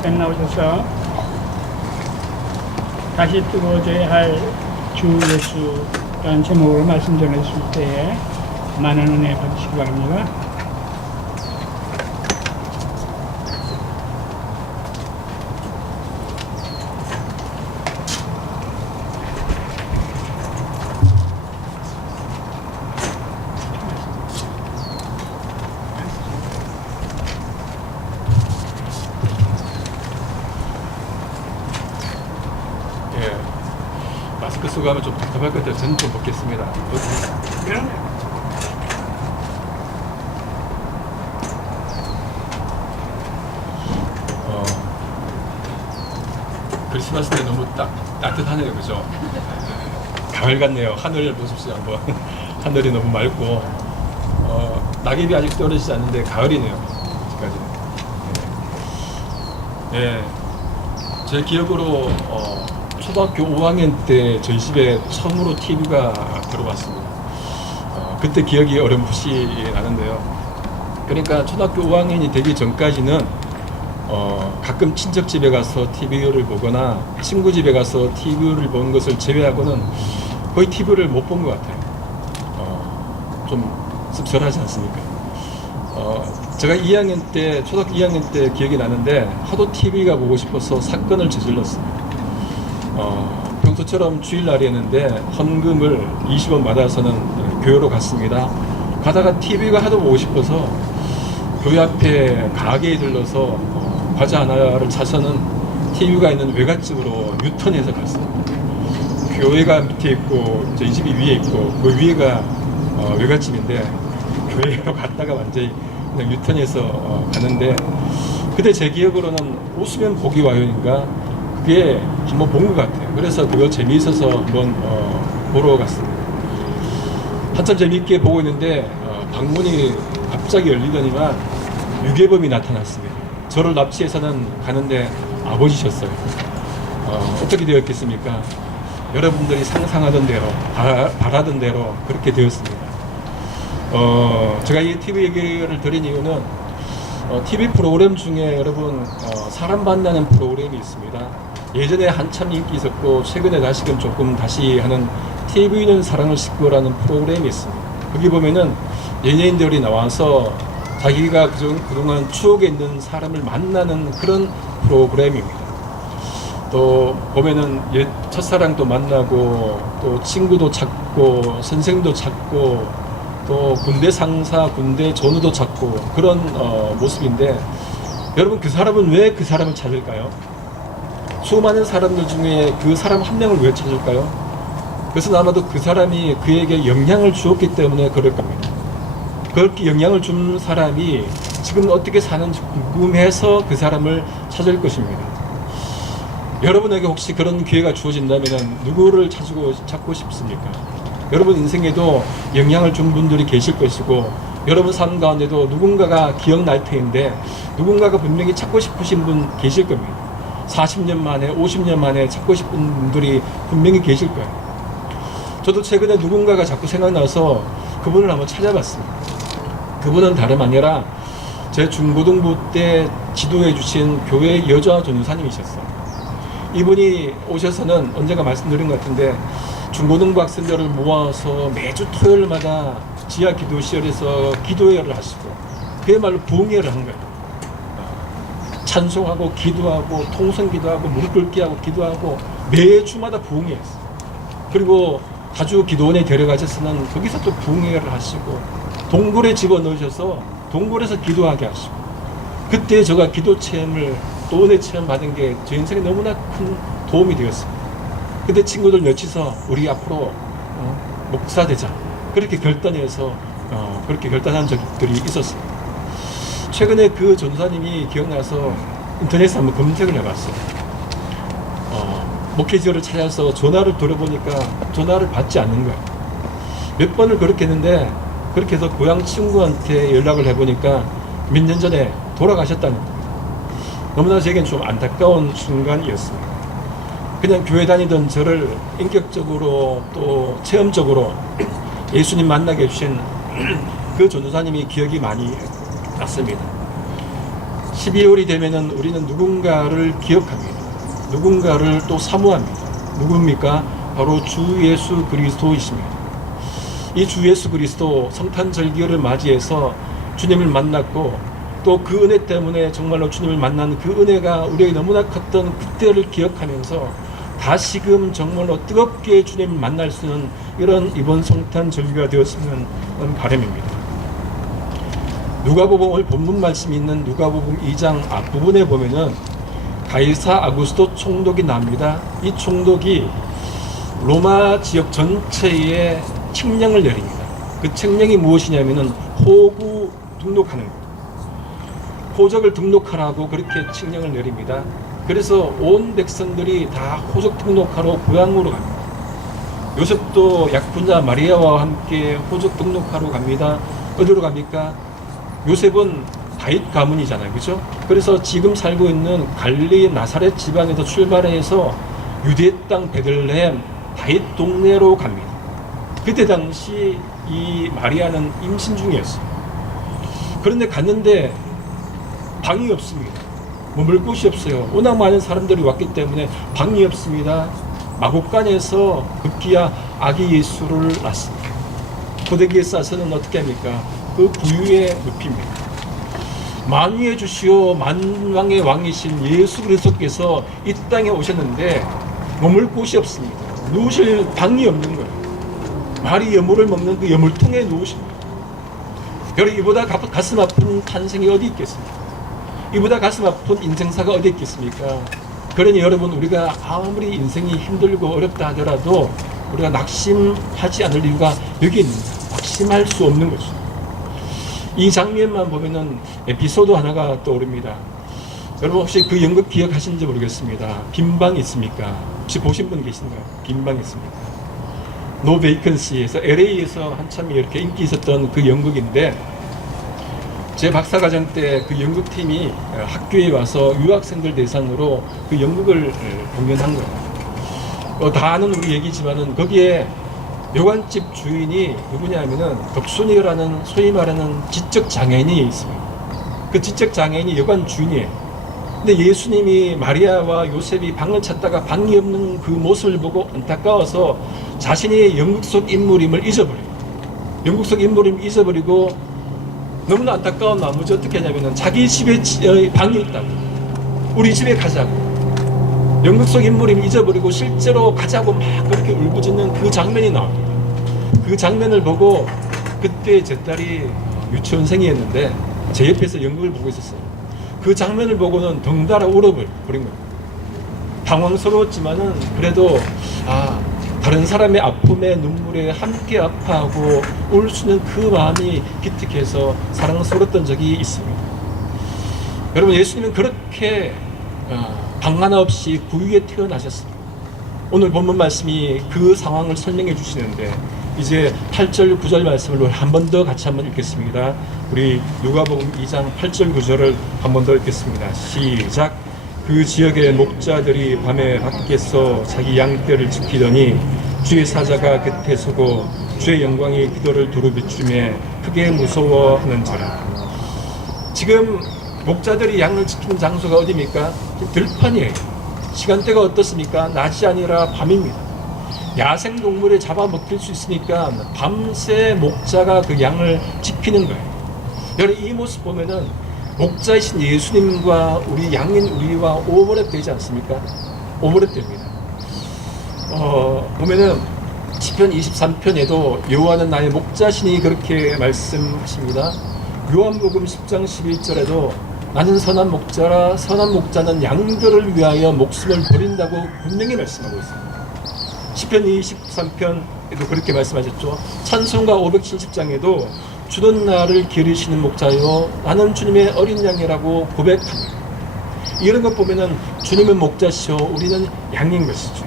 목사님 나오셔서 다시 뜨거워져야 할 주 예수라는 제목으로 말씀 전해주실 때에 많은 은혜 받으시기 바랍니다. 마스크 쓰고 하면 좀 답답할 것 같아요. 저는 좀 벗겠습니다. 크리스마스 때 너무 따뜻하네요. 그죠? 가을 같네요. 하늘 보십시오. 한번. 하늘이 너무 맑고 낙엽이 아직 떨어지지 않는데 가을이네요. 아직까지는. 예. 제 기억으로 초등학교 5학년 때 저희 집에 처음으로 TV가 들어왔습니다. 그때 기억이 어렴풋이 나는데요. 그러니까 초등학교 5학년이 되기 전까지는 가끔 친척 집에 가서 TV를 보거나 친구 집에 가서 TV를 보는 것을 제외하고는 거의 TV를 못 본 것 같아요. 좀 씁쓸하지 않습니까? 제가 2학년 때, 초등학교 2학년 때 기억이 나는데 하도 TV가 보고 싶어서 사건을 저질렀습니다. 평소처럼 주일날이었는데 헌금을 20원 받아서는 교회로 갔습니다. 가다가 TV가 하도 보고 싶어서 교회 앞에 가게에 들러서 과자 하나를 사서는 TV가 있는 외갓집으로 유턴해서 갔습니다. 교회가 밑에 있고 저희 집이 위에 있고 그 위에가 외갓집인데 교회로 갔다가 완전히 그냥 유턴해서 가는데 그때 제 기억으로는 웃으면 복이 와요인가 그게 한번 본 것 같아요. 그래서 그거 재미있어서 한번 보러 갔습니다. 한참 재미있게 보고 있는데 방문이 갑자기 열리더니만 유괴범이 나타났습니다. 저를 납치해서는 가는데 아버지셨어요. 어떻게 되었겠습니까? 여러분들이 상상하던 대로 바라던 대로 그렇게 되었습니다. 제가 이 TV 얘기를 드린 이유는 TV 프로그램 중에 여러분 사람 만나는 프로그램이 있습니다. 예전에 한참 인기 있었고 최근에 다시금 조금 다시 하는 TV는 사랑을 싣고라는 프로그램이 있습니다. 거기 보면은 연예인들이 나와서 자기가 그동안 추억에 있는 사람을 만나는 그런 프로그램입니다. 또 보면은 옛 첫사랑도 만나고 또 친구도 찾고 선생도 찾고 또 군대 상사, 군대 전우도 찾고 그런 모습인데 여러분 그 사람은 왜 그 사람을 찾을까요? 수많은 사람들 중에 그 사람 한 명을 왜 찾을까요? 그것은 아마도 그 사람이 그에게 영향을 주었기 때문에 그럴 겁니다. 그렇게 영향을 준 사람이 지금 어떻게 사는지 궁금해서 그 사람을 찾을 것입니다. 여러분에게 혹시 그런 기회가 주어진다면 누구를 찾고 싶습니까? 여러분 인생에도 영향을 준 분들이 계실 것이고 여러분 삶 가운데도 누군가가 기억날 터인데 누군가가 분명히 찾고 싶으신 분 계실 겁니다. 40년 만에 50년 만에 찾고 싶은 분들이 분명히 계실 거예요. 저도 최근에 누군가가 자꾸 생각나서 그분을 한번 찾아봤습니다. 그분은 다름 아니라 제 중고등부 때 지도해 주신 교회 여자 전도사님이셨어요. 이분이 오셔서는 언젠가 말씀드린 것 같은데 중고등부 학생들을 모아서 매주 토요일마다 지하 기도실에서 기도회를 하시고 그야말로 부흥회를 한 거예요. 찬송하고 기도하고 통성기도하고 무릎 꿇기 하고 기도하고 매주마다 부흥회였어요. 그리고 다주 기도원에 데려가셔서는 거기서 또 부흥회를 하시고 동굴에 집어넣으셔서 동굴에서 기도하게 하시고 그때 제가 기도 체험을 또 은혜 체험 받은 게 제 인생에 너무나 큰 도움이 되었습니다. 그때 친구들 몇이서 우리 앞으로 목사 되자 그렇게 결단해서 그렇게 결단한 적들이 있었습니다. 최근에 그 전도사님이 기억나서 인터넷에 한번 검색을 해봤어요. 목회지를 찾아서 전화를 들어보니까 전화를 받지 않는 거예요. 몇 번을 그렇게 했는데 그렇게 해서 고향 친구한테 연락을 해보니까 몇 년 전에 돌아가셨다는 거예요. 너무나 제겐 좀 안타까운 순간이었습니다. 그냥 교회 다니던 저를 인격적으로 또 체험적으로 예수님 만나게 해주신 그 전도사님이 기억이 많이 났습니다. 12월이 되면은 우리는 누군가를 기억합니다. 누군가를 또 사모합니다. 누굽니까? 바로 주 예수 그리스도이십니다. 이 주 예수 그리스도 성탄절기를 맞이해서 주님을 만났고 또 그 은혜 때문에 정말로 주님을 만난 그 은혜가 우리에게 너무나 컸던 그때를 기억하면서 다시금 정말로 뜨겁게 주님을 만날 수 있는 이런 이번 성탄절기가 되었으면 하는 바람입니다. 누가복음 오늘 본문 말씀이 있는 누가복음 2장 앞부분에 보면은 가이사 아구스도 총독이 납니다. 이 총독이 로마 지역 전체에 칙령을 내립니다. 그 칙령이 무엇이냐면은 호구 등록하는 것. 호적을 등록하라고 그렇게 칙령을 내립니다. 그래서 온 백성들이 다 호적 등록하러 고향으로 갑니다. 요셉도 약혼자 마리아와 함께 호적 등록하러 갑니다. 어디로 갑니까? 요셉은 다윗 가문이잖아요. 그죠? 그래서 지금 살고 있는 갈릴리 나사렛 지방에서 출발해서 유대 땅 베들레헴 다윗 동네로 갑니다. 그때 당시 이 마리아는 임신 중이었어요. 그런데 갔는데 방이 없습니다. 머물 곳이 없어요. 워낙 많은 사람들이 왔기 때문에 방이 없습니다. 마곡간에서 급기야 아기 예수를 낳습니다. 고데기에 싸서는 어떻게 합니까? 그 부유에 눕힙니다. 만유의 주시오 만왕의 왕이신 예수 그리스도께서 이 땅에 오셨는데 머물 곳이 없습니다. 누우실 방이 없는 거예요. 말이 여물을 먹는 그 여물통에 누우십니다. 여러분, 이보다 가슴 아픈 탄생이 어디 있겠습니까? 이보다 가슴 아픈 인생사가 어디 있겠습니까? 그러니 여러분, 우리가 아무리 인생이 힘들고 어렵다 하더라도 우리가 낙심하지 않을 이유가 여기 있습니다. 낙심할 수 없는 것이죠. 이 장면만 보면은 에피소드 하나가 떠오릅니다. 여러분, 혹시 그 연극 기억하시는지 모르겠습니다. 빈방 있습니까? 혹시 보신 분 계신가요? 빈방 있습니까? 노 베이컨시에서 LA에서 한참 이렇게 인기 있었던 그 연극인데, 제 박사과정 때 그 연극팀이 학교에 와서 유학생들 대상으로 그 연극을 공연한 거예요. 다 아는 우리 얘기지만은 거기에 요관집 주인이 누구냐면은 덕순이라는 소위 말하는 지적 장애인이 있습니다. 그 지적 장애인이 여관 주인이에요. 근데 예수님이 마리아와 요셉이 방을 찾다가 방이 없는 그 모습을 보고 안타까워서 자신이 연극 속 인물임을 잊어버려요. 연극 속 인물임을 잊어버리고 너무나 안타까운 나머지 어떻게 하냐면은 자기 집에 방이 있다고, 우리 집에 가자고, 연극 속 인물임을 잊어버리고 실제로 가자고 막 그렇게 울부짖는 그 장면이 나옵니다. 그 장면을 보고 그때 제 딸이 유치원생이었는데 제 옆에서 연극을 보고 있었어요. 그 장면을 보고는 덩달아 울어버린 거예요. 당황스러웠지만은 그래도 다른 사람의 아픔에 눈물에 함께 아파하고 울 수 있는 그 마음이 기특해서 사랑스러웠던 적이 있습니다. 여러분, 예수님은 그렇게 방 하나 없이 구유에 태어나셨습니다. 오늘 본문 말씀이 그 상황을 설명해 주시는데, 이제 8절 9절 말씀을 한 번 더 같이 한번 읽겠습니다. 우리 누가복음 2장 8절 9절을 한 번 더 읽겠습니다. 시작. 그 지역의 목자들이 밤에 밖에서 자기 양떼를 지키더니 주의 사자가 곁에 서고 주의 영광이 그들을 두루 비추며 크게 무서워하는지라. 지금 목자들이 양을 지키는 장소가 어디입니까? 들판이에요. 시간대가 어떻습니까? 낮이 아니라 밤입니다. 야생동물을 잡아먹힐 수 있으니까 밤새 목자가 그 양을 지키는 거예요. 여러분, 이 모습 보면은 목자이신 예수님과 우리 양인 우리와 오버랩 되지 않습니까? 오버랩 됩니다. 보면은 시편 23편에도 여호와는 나의 목자시니 그렇게 말씀하십니다. 요한복음 10장 11절에도 나는 선한 목자라, 선한 목자는 양들을 위하여 목숨을 버린다고 분명히 말씀하고 있습니다. 시편 23편에도 그렇게 말씀하셨죠. 찬송가 570장에도 주는 나를 기르시는 목자요 나는 주님의 어린 양이라고 고백합니다. 이런 것 보면은 주님은 목자시오, 우리는 양인 것이죠.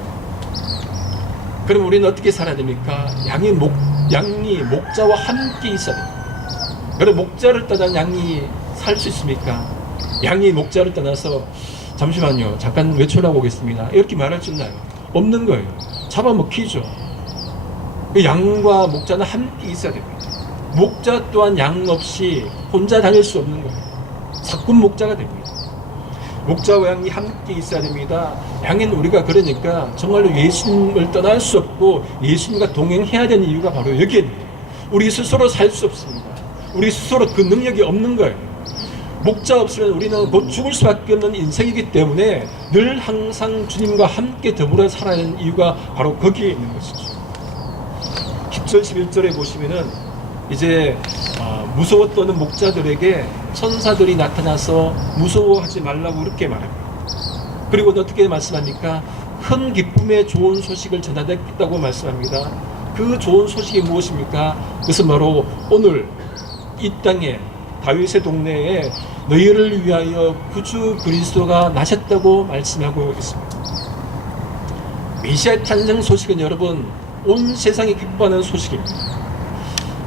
그럼 우리는 어떻게 살아야 됩니까? 양이 목자와 함께 있어야 됩니다. 여러분, 목자를 떠난 양이 살 수 있습니까? 양이 목자를 떠나서 잠시만요, 잠깐 외출하고 오겠습니다, 이렇게 말할 수 있나요? 없는 거예요. 잡아먹히죠. 양과 목자는 함께 있어야 됩니다. 목자 또한 양 없이 혼자 다닐 수 없는 거예요. 사꾼 목자가 됩니다. 목자와 양이 함께 있어야 됩니다. 양은 우리가 그러니까 정말로 예수님을 떠날 수 없고 예수님과 동행해야 되는 이유가 바로 여기에 있습니다. 우리 스스로 살 수 없습니다. 우리 스스로 그 능력이 없는 거예요. 목자 없으면 우리는 곧 죽을 수밖에 없는 인생이기 때문에 늘 항상 주님과 함께 더불어 살아야 하는 이유가 바로 거기에 있는 것이죠. 10절 11절에 보시면은 이제 무서워 떠는 목자들에게 천사들이 나타나서 무서워하지 말라고 이렇게 말합니다. 그리고 어떻게 말씀합니까? 큰 기쁨의 좋은 소식을 전하겠다고 말씀합니다. 그 좋은 소식이 무엇입니까? 그것은 바로 오늘 이 땅에 다윗의 동네에 너희를 위하여 구주 그리스도가 나셨다고 말씀하고 있습니다. 메시아 탄생 소식은 여러분 온 세상이 기뻐하는 소식입니다.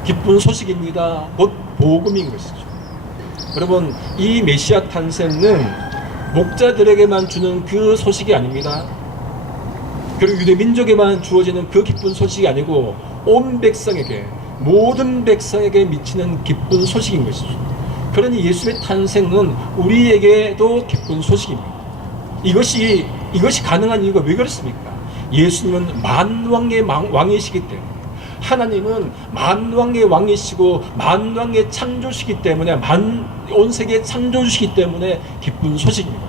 기쁜 소식입니다. 곧 복음인 것이죠. 여러분 이 메시아 탄생은 목자들에게만 주는 그 소식이 아닙니다. 그리고 유대 민족에만 주어지는 그 기쁜 소식이 아니고 온 백성에게 모든 백성에게 미치는 기쁜 소식인 것이죠. 그러니 예수의 탄생은 우리에게도 기쁜 소식입니다. 이것이 가능한 이유가 왜 그렇습니까? 예수님은 만왕의 왕이시기 때문에, 하나님은 만왕의 왕이시고 만왕의 창조시기 때문에, 온 세계 창조주시기 때문에 기쁜 소식입니다.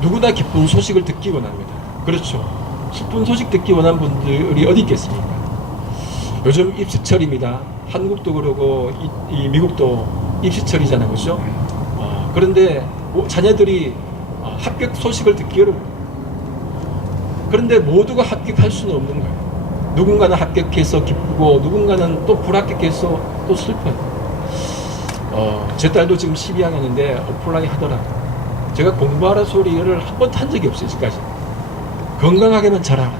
누구나 기쁜 소식을 듣기 원합니다. 그렇죠. 기쁜 소식 듣기 원하는 분들이 어디 있겠습니까? 요즘 입시철입니다. 한국도 그러고 이 미국도 입시철이잖아요. 그렇죠? 그런데 자녀들이 합격 소식을 듣기 어려워요. 그런데 모두가 합격할 수는 없는 거예요. 누군가는 합격해서 기쁘고 누군가는 또 불합격해서 또 슬퍼요. 제 딸도 지금 12학년인데 오프라인 하더라고요. 제가 공부하라 소리를 한 번도 한 적이 없어요. 지금까지. 건강하게만 잘하라.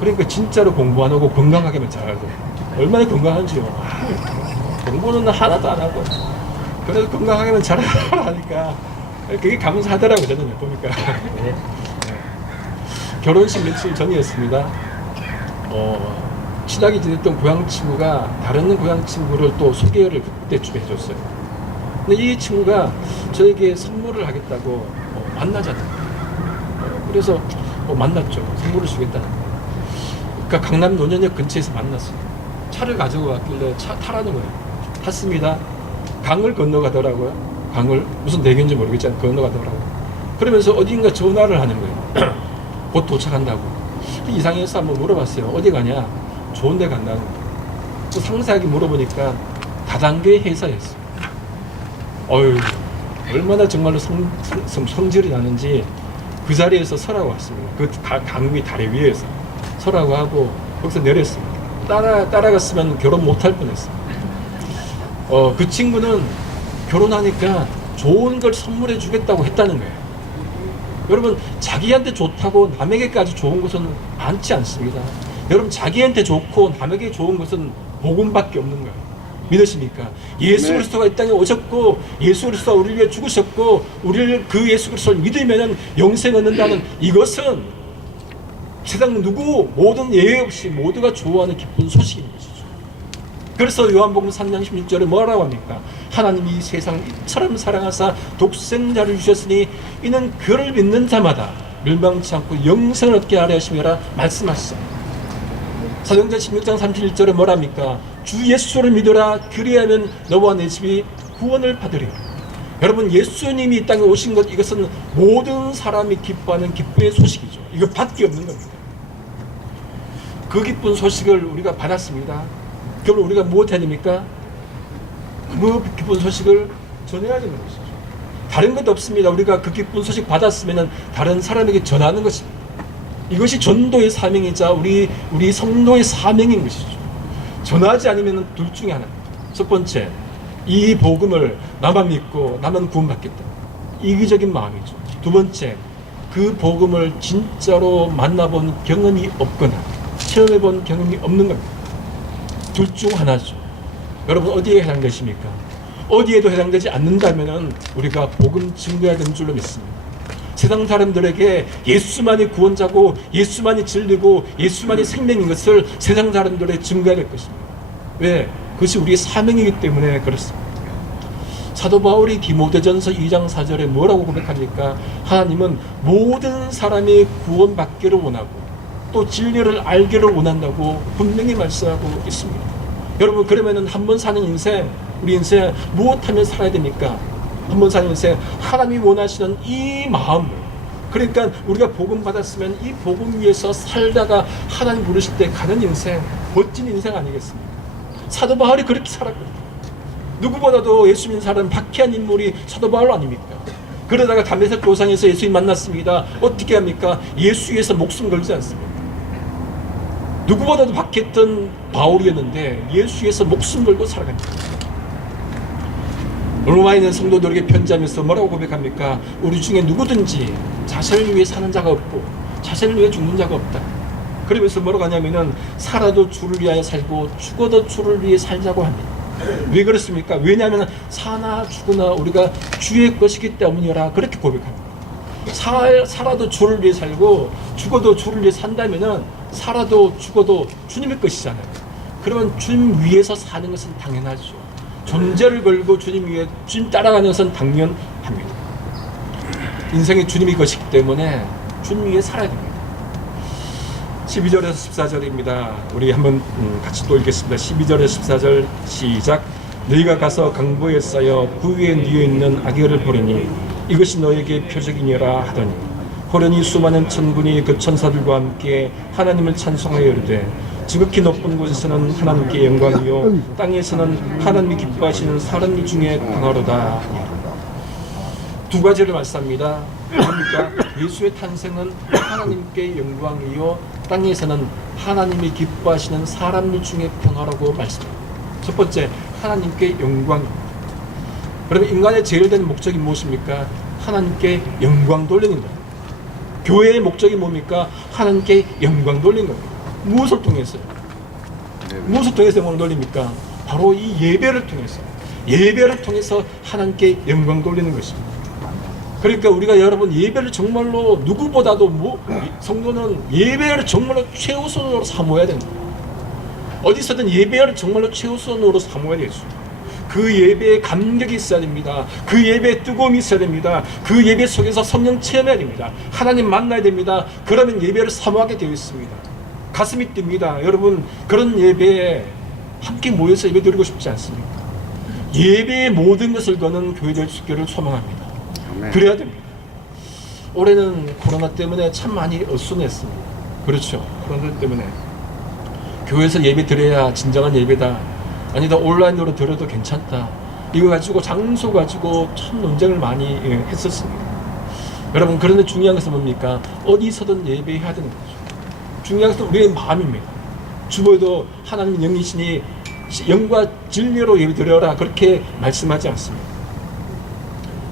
그러니까 진짜로 공부 안 하고 건강하게만 잘하고. 얼마나 건강한지요. 공부는 하나도 안 하고 그래도 건강하게만 잘하라 하니까 그게 감사하더라고요. 저는 보니까. 결혼식 며칠 전이었습니다. 친하게 지냈던 고향 친구가 다른 고향 친구를 또 소개를 그때쯤 해줬어요. 근데 이 친구가 저에게 선물을 하겠다고 만나자는 거예요. 그래서 만났죠. 선물을 주겠다는 거예요. 그러니까 강남 논현역 근처에서 만났어요. 차를 가지고 왔길래 차 타라는 거예요. 탔습니다. 강을 건너가더라고요. 강을 무슨 대교인지 모르겠지만 건너가더라고요. 그러면서 어딘가 전화를 하는 거예요. 곧 도착한다고. 이상해서 한번 물어봤어요. 어디 가냐? 좋은 데 간다는 거예요. 또 상세하게 물어보니까 다단계 회사였어요. 얼마나 정말로 성질이 나는지 그 자리에서 서라고 왔습니다. 그 강 위 다리 위에서 서라고 하고 거기서 내렸습니다. 따라갔으면 결혼 못할 뻔했어요. 그 친구는 결혼하니까 좋은 걸 선물해 주겠다고 했다는 거예요. 여러분 자기한테 좋다고 남에게까지 좋은 것은 많지 않습니다. 여러분 자기한테 좋고 남에게 좋은 것은 복음밖에 없는 거예요. 믿으십니까? 예수 그리스도가 이 땅에 오셨고 예수 그리스도가 우리를 위해 죽으셨고 우리를 그 예수 그리스도를 믿으면 영생 얻는다는 이것은 세상 누구 모든 예외 없이 모두가 좋아하는 기쁜 소식인 것이죠. 그래서 요한복음 3장 16절에 뭐라고 합니까? 하나님이 세상을 이처럼 사랑하사 독생자를 주셨으니 이는 그를 믿는 자마다 멸망치 않고 영생을 얻게 하려 하심이라 말씀하시죠. 사도행전 16장 31절에 뭐랍니까? 주 예수를 믿으라 그리하면 너와 내 집이 구원을 받으리라. 여러분 예수님이 이 땅에 오신 것 이것은 모든 사람이 기뻐하는 기쁨의 소식이죠. 이거 밖에 없는 겁니다. 그 기쁜 소식을 우리가 받았습니다. 그럼 우리가 무엇 해야 됩니까? 그 기쁜 소식을 전해야 되는 것이죠. 다른 것도 없습니다. 우리가 그 기쁜 소식 받았으면 다른 사람에게 전하는 것입니다. 이것이 전도의 사명이자 우리 성도의 사명인 것이죠. 전하지 않으면 둘 중에 하나입니다. 첫 번째, 이 복음을 나만 믿고 나만 구원받겠다. 이기적인 마음이죠. 두 번째, 그 복음을 진짜로 만나본 경험이 없거나 체험해본 경험이 없는 겁니다. 둘 중 하나죠. 여러분 어디에 해당되십니까? 어디에도 해당되지 않는다면 우리가 복음 증거해야 되는 줄로 믿습니다. 세상 사람들에게 예수만이 구원자고 예수만이 진리고 예수만이 생명인 것을 세상 사람들에게 증거해야 될 것입니다. 왜? 그것이 우리의 사명이기 때문에 그렇습니다. 사도 바울이 디모데전서 2장 4절에 뭐라고 고백합니까? 하나님은 모든 사람이 구원받기를 원하고 또 진리를 알기를 원한다고 분명히 말씀하고 있습니다. 여러분, 그러면은 한 번 사는 인생, 우리 인생 무엇하며 살아야 됩니까? 한 번 사는 인생, 하나님이 원하시는 이 마음을, 그러니까 우리가 복음 받았으면 이 복음 위에서 살다가 하나님 부르실 때 가는 인생, 멋진 인생 아니겠습니까? 사도 바울이 그렇게 살았거든요. 누구보다도 예수 믿는 사람 박해한 인물이 사도 바울 아닙니까? 그러다가 담에색 도상에서 예수님 만났습니다. 어떻게 합니까? 예수 위해서 목숨 걸지 않습니다. 누구보다도 박했던 바울이었는데 예수 위해서 목숨 걸고 살아갑니다. 로마에 있는 성도들에게 편지하면서 뭐라고 고백합니까? 우리 중에 누구든지 자신을 위해 사는 자가 없고 자신을 위해 죽는 자가 없다. 그러면서 뭐라고 하냐면은 살아도 주를 위하여 살고 죽어도 주를 위해 살자고 합니다. 왜 그렇습니까? 왜냐하면 사나 죽으나 우리가 주의 것이기 때문이라 그렇게 고백합니다. 살아도 주를 위해 살고 죽어도 주를 위해 산다면은 살아도 죽어도 주님의 것이잖아요. 그러면 주님 위해서 사는 것은 당연하죠. 존재를 걸고 주님 위해 주님 따라가는 것은 당연합니다. 인생이 주님의 것이기 때문에 주님 위해 살아야 됩니다. 12절에서 14절입니다. 우리 한번 같이 또 읽겠습니다. 12절에서 14절 시작. 너희가 가서 강보에 쌓여 그 위에 뉘어있는 악열을 보려니 이것이 너에게 표적이니라 하더니 호련히 수많은 천군이 그 천사들과 함께 하나님을 찬송하여 이르되 지극히 높은 곳에서는 하나님께 영광이요 땅에서는 하나님이 기뻐하시는 사람 중에 평화로다. 두 가지를 말씀합니다. 그러니까 예수의 탄생은 하나님께 영광이요 땅에서는 하나님이 기뻐하시는 사람들 중에 평화라고 말씀합니다. 첫 번째, 하나님께 영광입니다. 그러면 인간의 제일 된 목적이 무엇입니까? 하나님께 영광 돌리는 겁니다. 교회의 목적이 뭡니까? 하나님께 영광 돌리는 겁니다. 무엇을 통해서요? 무엇을 통해서 영광을 돌립니까? 바로 이 예배를 통해서, 예배를 통해서 하나님께 영광 돌리는 것입니다. 그러니까 우리가 여러분 예배를 정말로 누구보다도 성도는 예배를 정말로 최우선으로 삼아야 됩니다. 어디서든 예배를 정말로 최우선으로 삼아야 되겠습니다. 그 예배에 감격이 있어야 됩니다. 그 예배에 뜨거움이 있어야 됩니다. 그 예배 속에서 성령 체험해야 됩니다. 하나님 만나야 됩니다. 그러면 예배를 사모하게 되어 있습니다. 가슴이 뜁니다. 여러분, 그런 예배에 함께 모여서 예배 드리고 싶지 않습니까? 예배의 모든 것을 거는 교회 될 수 있기를 소망합니다. 그래야 됩니다. 올해는 코로나 때문에 참 많이 어수선했습니다. 그렇죠. 코로나 때문에 교회에서 예배 드려야 진정한 예배다. 아니다, 온라인으로 드려도 괜찮다. 이거 가지고 장소 가지고 참 논쟁을 많이 했었습니다. 여러분, 그런데 중요한 것은 뭡니까? 어디서든 예배해야 되는 거죠. 중요한 것은 우리의 마음입니다. 주보에도 하나님 영이시니 영과 진리로 예배 드려라 그렇게 말씀하지 않습니다.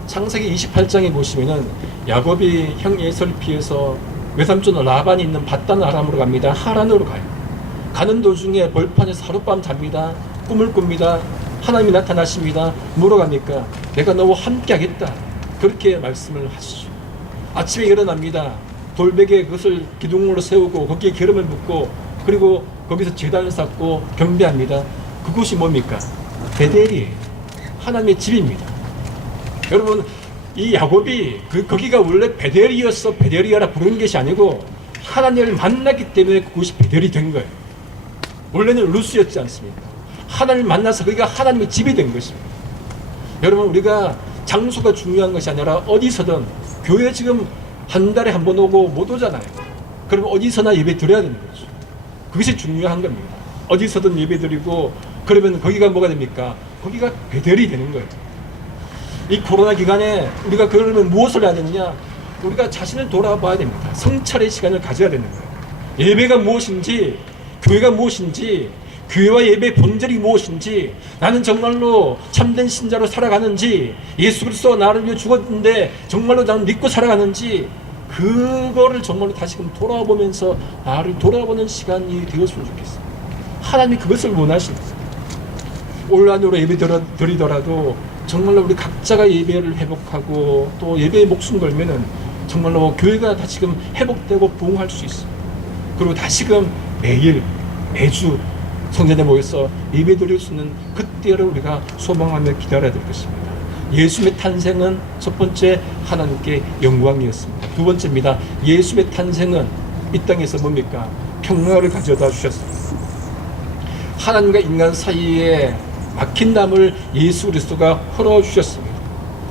창세기 28장에 보시면은 야곱이 형 에서를 피해서 외삼촌 라반이 있는 밧단 아람으로 갑니다. 하란으로 가요. 가는 도중에 벌판에서 하룻밤 잡니다. 꿈을 꿉니다. 하나님이 나타나십니다. 뭐로 갑니까? 내가 너와 함께 하겠다. 그렇게 말씀을 하시죠. 아침에 일어납니다. 돌베개에 그것을 기둥으로 세우고 거기에 기름을 붓고 그리고 거기서 제단을 쌓고 경배합니다. 그곳이 뭡니까? 베델이에요. 하나님의 집입니다. 여러분, 이 야곱이 거기가 원래 베델이어서 베델이라 부르는 것이 아니고 하나님을 만났기 때문에 그곳이 베델이 된 거예요. 원래는 루스였지 않습니까? 하나님을 만나서 거기가 하나님의 집이 된 것입니다. 여러분, 우리가 장소가 중요한 것이 아니라 어디서든, 교회 지금 한 달에 한 번 오고 못 오잖아요. 그러면 어디서나 예배 드려야 되는 거죠. 그것이 중요한 겁니다. 어디서든 예배 드리고 그러면 거기가 뭐가 됩니까? 거기가 베델이 되는 거예요. 이 코로나 기간에 우리가 그러면 무엇을 해야 되느냐? 우리가 자신을 돌아봐야 됩니다. 성찰의 시간을 가져야 되는 거예요. 예배가 무엇인지, 교회가 무엇인지, 교회와 예배의 본질이 무엇인지, 나는 정말로 참된 신자로 살아가는지, 예수 그리스도가 나를 위해 죽었는데 정말로 나는 믿고 살아가는지, 그거를 정말로 다시금 돌아보면서 나를 돌아보는 시간이 되었으면 좋겠어요. 하나님이 그것을 원하십니다. 온라인으로 예배 드리더라도 정말로 우리 각자가 예배를 회복하고 또 예배에 목숨 걸면은 정말로 교회가 다시금 회복되고 부흥할 수 있어요. 그리고 다시금 매일 매주 성전에 모여서 예배 드릴 수 있는 그때를 우리가 소망하며 기다려야 될 것입니다. 예수님의 탄생은 첫 번째 하나님께 영광이었습니다. 두 번째입니다. 예수님의 탄생은 이 땅에서 뭡니까? 평화를 가져다 주셨습니다. 하나님과 인간 사이에 막힌 담을 예수 그리스도가 헐어주셨습니다.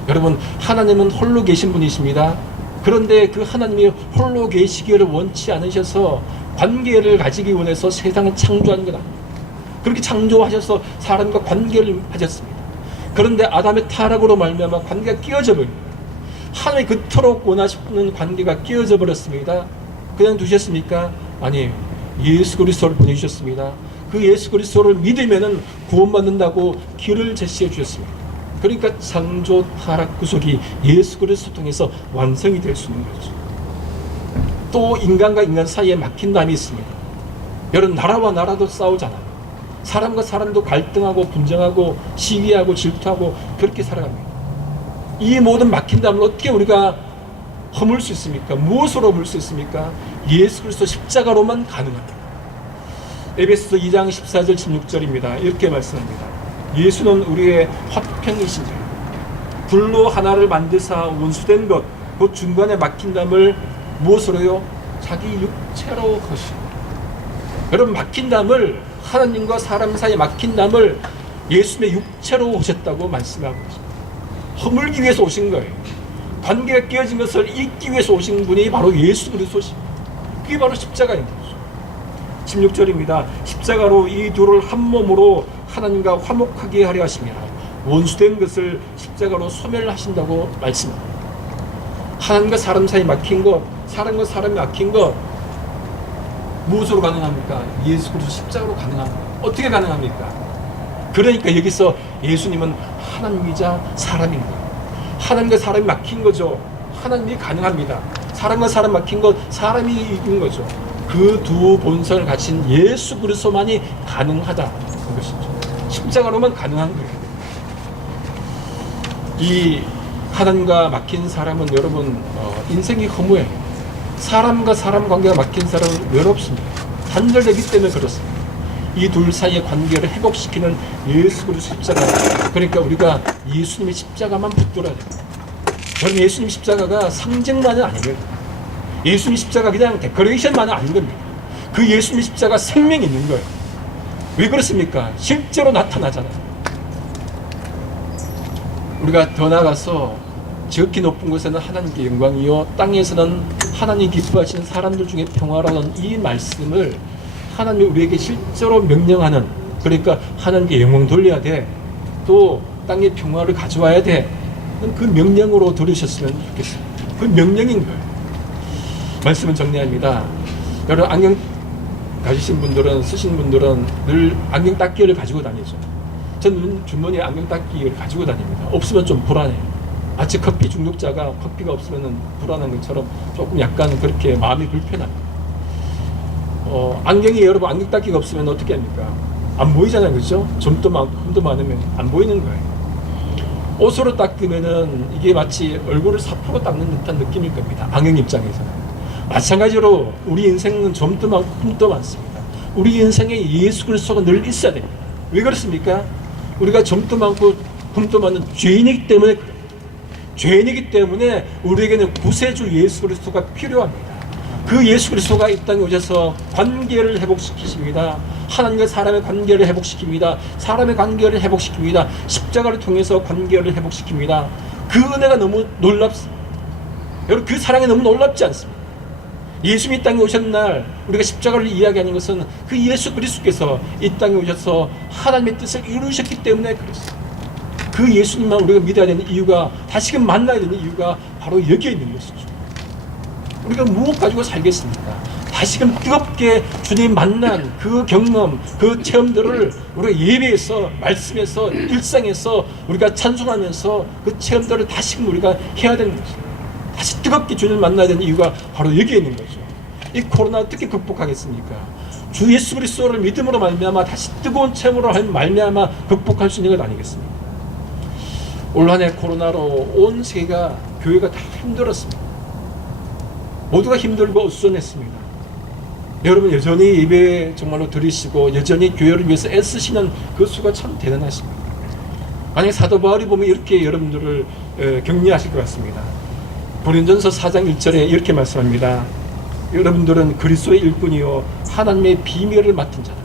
여러분, 하나님은 홀로 계신 분이십니다. 그런데 그 하나님이 홀로 계시기를 원치 않으셔서 관계를 가지기 원해서 세상을 창조한 것 아닙니다. 그렇게 창조하셔서 사람과 관계를 하셨습니다. 그런데 아담의 타락으로 말미암아 관계가 끼어져 버립니다. 하나님이 그토록 원하시는 관계가 끼어져 버렸습니다. 그냥 두셨습니까? 아니, 예수 그리스도를 보내주셨습니다. 그 예수 그리스도를 믿으면은 구원받는다고 길을 제시해 주셨습니다. 그러니까 창조, 타락, 구속이 예수 그리스도 통해서 완성이 될 수 있는 거죠. 또 인간과 인간 사이에 막힌 담이 있습니다. 여러분, 나라와 나라도 싸우잖아요. 사람과 사람도 갈등하고 분쟁하고 시기하고 질투하고 그렇게 살아갑니다. 이 모든 막힌 담을 어떻게 우리가 허물 수 있습니까? 무엇으로 허물 수 있습니까? 예수 그리스도 십자가로만 가능합니다. 에베소서 2장 14절 16절입니다. 이렇게 말씀합니다. 예수는 우리의 화평이시니 불로 하나를 만드사 원수된 것, 그 중간에 막힌 담을 무엇으로요? 자기 육체로 거시고. 여러분, 막힌 담을, 하나님과 사람 사이에 막힌 담을 예수님의 육체로 오셨다고 말씀하고 있습니다. 허물기 위해서 오신 거예요. 관계가 깨어진 것을 잇기 위해서 오신 분이 바로 예수 그리스도십니다. 그게 바로 십자가인 거죠. 16절입니다. 십자가로 이 둘을 한 몸으로 하나님과 화목하게 하려 하시며 원수된 것을 십자가로 소멸하신다고 말씀합니다. 하나님과 사람 사이 막힌 것, 사람과 사람이 막힌 것, 무엇으로 가능합니까? 예수 그리스도 십자가로 가능합니다. 어떻게 가능합니까? 그러니까 여기서 예수님은 하나님이자 사람인 거예요. 하나님과 사람이 막힌 거죠. 하나님이 가능합니다. 사람과 사람 막힌 것, 사람이 이긴 거죠. 그 두 본성을 가진 예수 그리스도만이 가능하다는 것이죠. 십자가로만 가능한 거예요. 이 하나님과 막힌 사람은 여러분 인생이 허무해요. 사람과 사람 관계가 막힌 사람은 외롭습니다. 단절되기 때문에 그렇습니다. 이 둘 사이의 관계를 회복시키는 예수 그리스도 십자가. 그러니까 우리가 예수님의 십자가만 붙들어야 됩니다. 여러분, 예수님 십자가가 상징만은 아니에요. 예수님 십자가 그냥 데코레이션만은 아닌 겁니다. 그 예수님 십자가 생명이 있는 거예요. 왜 그렇습니까? 실제로 나타나잖아요. 우리가 더 나아가서 지극히 높은 곳에는 하나님께 영광이요 땅에서는 하나님 기뻐하시는 사람들 중에 평화라는 이 말씀을 하나님이 우리에게 실제로 명령하는, 그러니까 하나님께 영광 돌려야 돼, 또 땅에 평화를 가져와야 돼, 그 명령으로 들으셨으면 좋겠습니다. 그 명령인 거예요. 말씀은 정리합니다. 여러분, 안경 가지신 분들은, 쓰신 분들은 늘 안경 닦기를 가지고 다니죠. 저는 주머니에 안경 닦기를 가지고 다닙니다. 없으면 좀 불안해요. 마치 커피 중독자가 커피가 없으면 불안한 것처럼 조금 약간 그렇게 마음이 불편합니다. 안경이, 여러분, 안경 닦기가 없으면 어떻게 합니까? 안 보이잖아요, 그렇죠? 점도 많고 흠도 많으면 안 보이는 거예요. 옷으로 닦으면은 이게 마치 얼굴을 사포로 닦는 듯한 느낌일 겁니다. 안경 입장에서는. 마찬가지로 우리 인생은 점도 많고 흠도 많습니다. 우리 인생에 예수 그리스도가 늘 있어야 됩니다. 왜 그렇습니까? 우리가 점도 많고 흠도 많은 죄인이기 때문에 그래요. 죄인이기 때문에 우리에게는 구세주 예수 그리스도가 필요합니다. 그 예수 그리스도가 이 땅에 오셔서 관계를 회복시키십니다. 하나님과 사람의 관계를 회복시킵니다. 사람의 관계를 회복시킵니다. 십자가를 통해서 관계를 회복시킵니다. 그 은혜가 너무 놀랍습니다. 여러분, 그 사랑이 너무 놀랍지 않습니까? 예수님이 이 땅에 오신 날 우리가 십자가를 이야기하는 것은 그 예수 그리스도께서 이 땅에 오셔서 하나님의 뜻을 이루셨기 때문에 그렇습니다. 그 예수님만 우리가 믿어야 되는 이유가, 다시금 만나야 되는 이유가 바로 여기에 있는 것이죠. 우리가 무엇 가지고 살겠습니까? 다시금 뜨겁게 주님 만난 그 경험, 그 체험들을 우리가 예배에서, 말씀에서, 일상에서 우리가 찬송하면서 그 체험들을 다시금 우리가 해야 되는 것입니다. 다시 뜨겁게 주님을 만나야 되는 이유가 바로 여기에 있는 거죠. 이 코로나 어떻게 극복하겠습니까? 주 예수 그리스도를 믿음으로 말미암아 다시 뜨거운 체험으로 말미암아 극복할 수 있는 것 아니겠습니까? 올 한 해 코로나로 온 세계가, 교회가 다 힘들었습니다. 모두가 힘들고 어수선했습니다. 여러분, 여전히 예배 정말로 드리시고 여전히 교회를 위해서 애쓰시는 그 수가 참 대단하십니다. 만약 사도 바울이 보면 이렇게 여러분들을 격려하실 것 같습니다. 고린전서 4장 1절에 이렇게 말씀합니다. 여러분들은 그리스도의 일꾼이요 하나님의 비밀을 맡은 자다.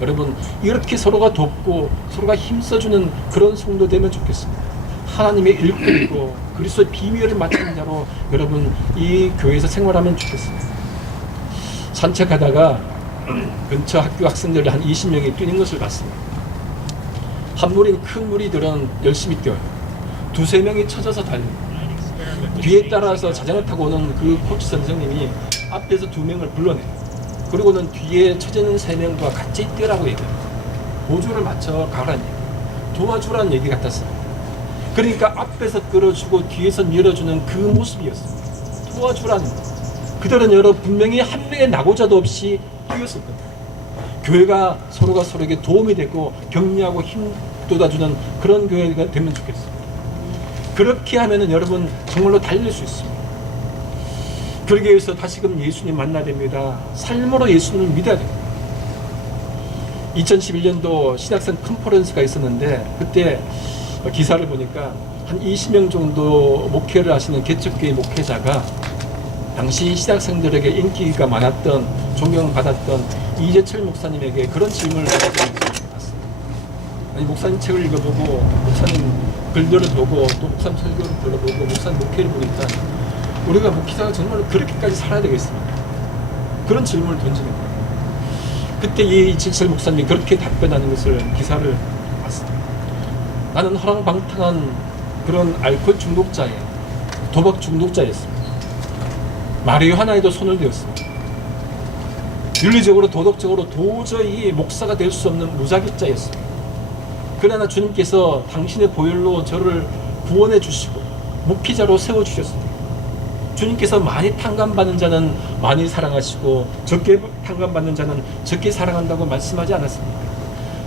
여러분 이렇게 서로가 돕고 서로가 힘써주는 그런 성도 되면 좋겠습니다. 하나님의 일꾼이고 그리스도의 비밀을 맡은 자로 여러분 이 교회에서 생활하면 좋겠습니다. 산책하다가 근처 학교 학생들 한 20명이 뛰는 것을 봤습니다. 한 무리 큰 무리들은 열심히 뛰어요. 두세 명이 쳐져서 달립니다. 뒤에 따라서 자전거 타고 오는 그 코치 선생님이 앞에서 두 명을 불러내요. 그리고는 뒤에 쳐지는 세 명과 같이 뛰라고 얘기해요. 보조를 맞춰 가라니 도와주라는 얘기 같았어요. 그러니까 앞에서 끌어주고 뒤에서 밀어주는 그 모습이었습니다. 도와주라는 거. 그들은 여러분 분명히 한 명의 낙오자도 없이 뛰었을 겁니다. 교회가 서로가 서로에게 도움이 되고 격려하고 힘 돋아주는 그런 교회가 되면 좋겠습니다. 그렇게 하면은 여러분 정말로 달릴 수 있습니다. 그러기 위해서 다시금 예수님 만나야 됩니다. 삶으로 예수님을 믿어야 됩니다. 2011년도 신학생 컨퍼런스가 있었는데 그때 기사를 보니까 한 20명 정도 목회를 하시는 개척교회 목회자가 당시 신학생들에게 인기가 많았던 존경받았던 이재철 목사님에게 그런 질문을 받았습니다. 아니 목사님 책을 읽어보고 목사님 글들을 보고 또 목사님 설교를 들어보고 목사님 목회를 보니까 우리가 목회자가 정말 그렇게까지 살아야 되겠습니까? 그런 질문을 던지는 거예요. 그때 이 이재철 목사님이 그렇게 답변하는 것을 기사를 봤습니다. 나는 허랑방탕한 그런 알코올 중독자예요. 도박 중독자였습니다. 마리오 하나에도 손을 대었습니다. 윤리적으로 도덕적으로 도저히 목사가 될 수 없는 무자격자였습니다. 그러나 주님께서 당신의 보혈로 저를 구원해 주시고 목회자로 세워주셨습니다. 주님께서 많이 탕감받는 자는 많이 사랑하시고 적게 탕감받는 자는 적게 사랑한다고 말씀하지 않았습니까?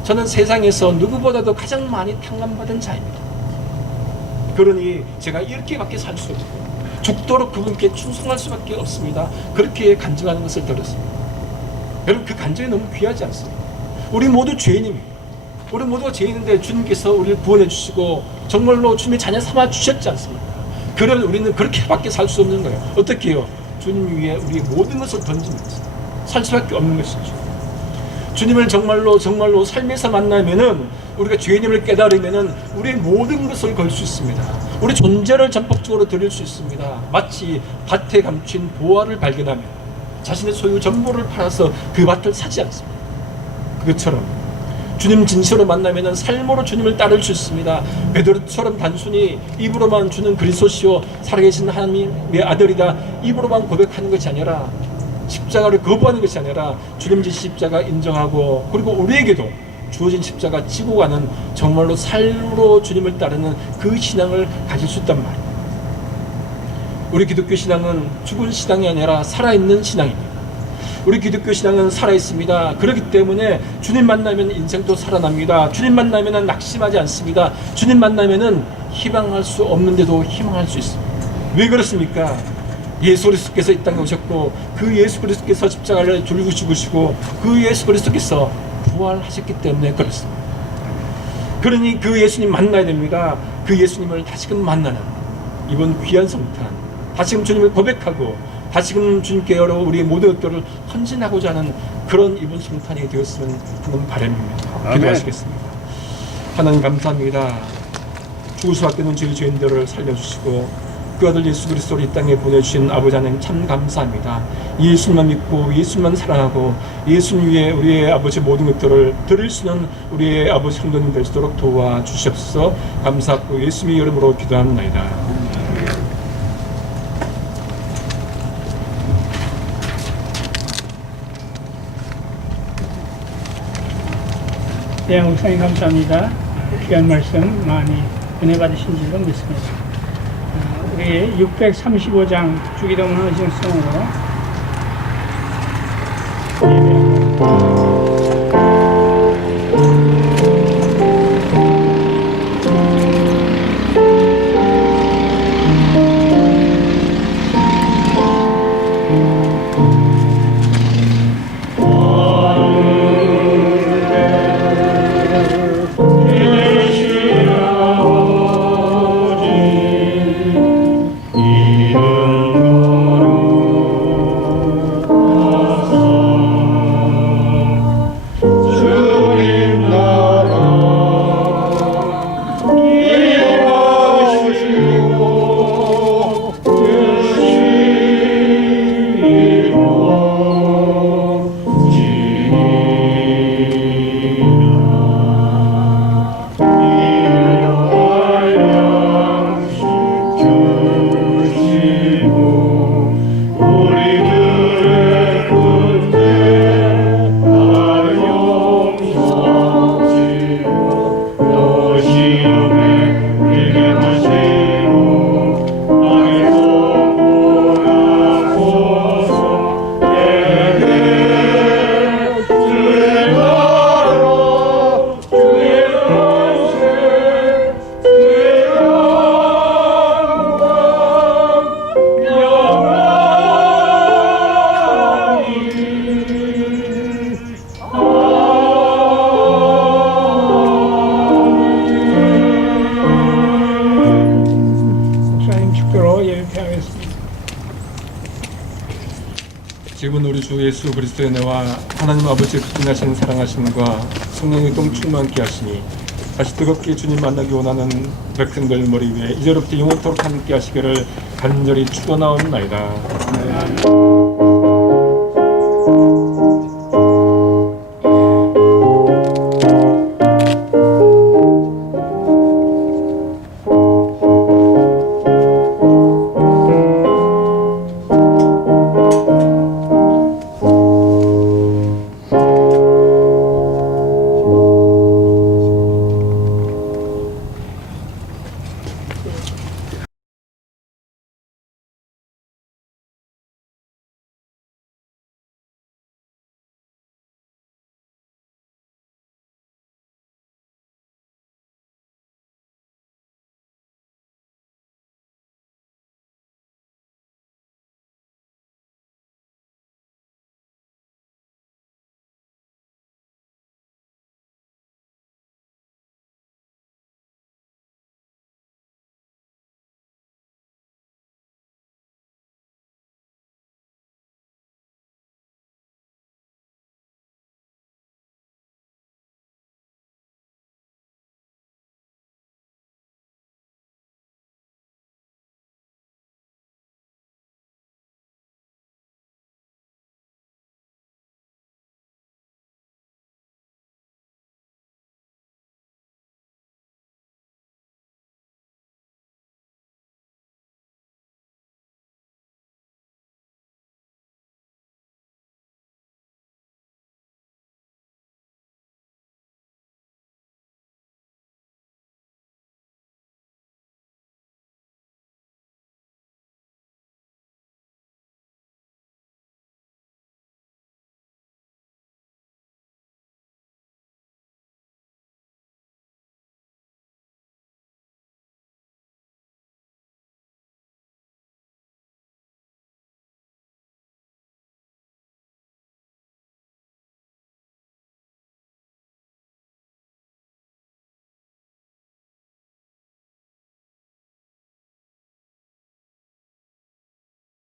저는 세상에서 누구보다도 가장 많이 탕감받은 자입니다. 그러니 제가 이렇게밖에 살 수 없고 죽도록 그분께 충성할 수밖에 없습니다. 그렇게 간증하는 것을 들었습니다. 여러분 그 간증이 너무 귀하지 않습니까? 우리 모두 죄인입니다. 우리 모두가 죄인인데 주님께서 우리를 구원해 주시고 정말로 주님의 자녀 삼아 주셨지 않습니까? 그러면 우리는 그렇게밖에 살 수 없는 거예요. 어떻게 해요? 주님 위에 우리의 모든 것을 던지면서 살 수밖에 없는 것이죠. 주님을 정말로 삶에서 만나면은 우리가 죄인임을 깨달으면은 우리의 모든 것을 걸 수 있습니다. 우리 존재를 전폭적으로 드릴 수 있습니다. 마치 밭에 감춘 보화를 발견하면 자신의 소유 전부를 팔아서 그 밭을 사지 않습니다. 그것처럼 주님 진실로 만나면은 삶으로 주님을 따를 수 있습니다. 베드로처럼 단순히 입으로만 주는 그리스도시요 살아계신 하나님의 아들이다 입으로만 고백하는 것이 아니라 십자가를 거부하는 것이 아니라 주님 지 십자가 인정하고 그리고 우리에게도 주어진 십자가 지고 가는 정말로 삶으로 주님을 따르는 그 신앙을 가질 수 있단 말이에요. 우리 기독교 신앙은 죽은 신앙이 아니라 살아있는 신앙입니다. 우리 기독교 신앙은 살아있습니다. 그렇기 때문에 주님 만나면 인생도 살아납니다. 주님 만나면 낙심하지 않습니다. 주님 만나면 희망할 수 없는데도 희망할 수 있습니다. 왜 그렇습니까? 예수 그리스도께서 이 땅에 오셨고 그 예수 그리스도께서 십자가를 들고 죽으시고 그 예수 그리스도께서 부활하셨기 때문에 그렇습니다. 그러니 그 예수님 만나야 됩니다. 그 예수님을 다시금 만나는 이번 귀한 성탄 다시금 주님을 고백하고 다시금 주님께 여러 우리의 모든 것들을 헌신하고자 하는 그런 이번 성탄이 되었으면 하는 바람입니다. 기도하시겠습니다. 하나님 감사합니다. 죽을 수밖에 없는 저희 죄인들을 살려주시고 그 아들 예수 그리스도를 이 땅에 보내주신 아버지 하나님 참 감사합니다. 예수님만 믿고 예수님만 사랑하고 예수님 위에 우리의 아버지 모든 것들을 드릴 수 있는 우리의 아버지 성도님 될 수 있도록 도와주시옵소서. 감사하고 예수님의 이름으로 기도합니다. 네, 목사님 감사합니다. 귀한 말씀 많이 은혜 받으신 줄로 믿습니다. 우리 635장 주기도문 하신 성으로 예배 주 예수 그리스도의 은혜와 하나님 아버지의 극진하신 사랑하심과 성령의 동 충만케 하시니 다시 뜨겁게 주님 만나기 원하는 백성들 머리 위에 이제로부터 영원토록 함께 하시기를 간절히 축원하옵나이다.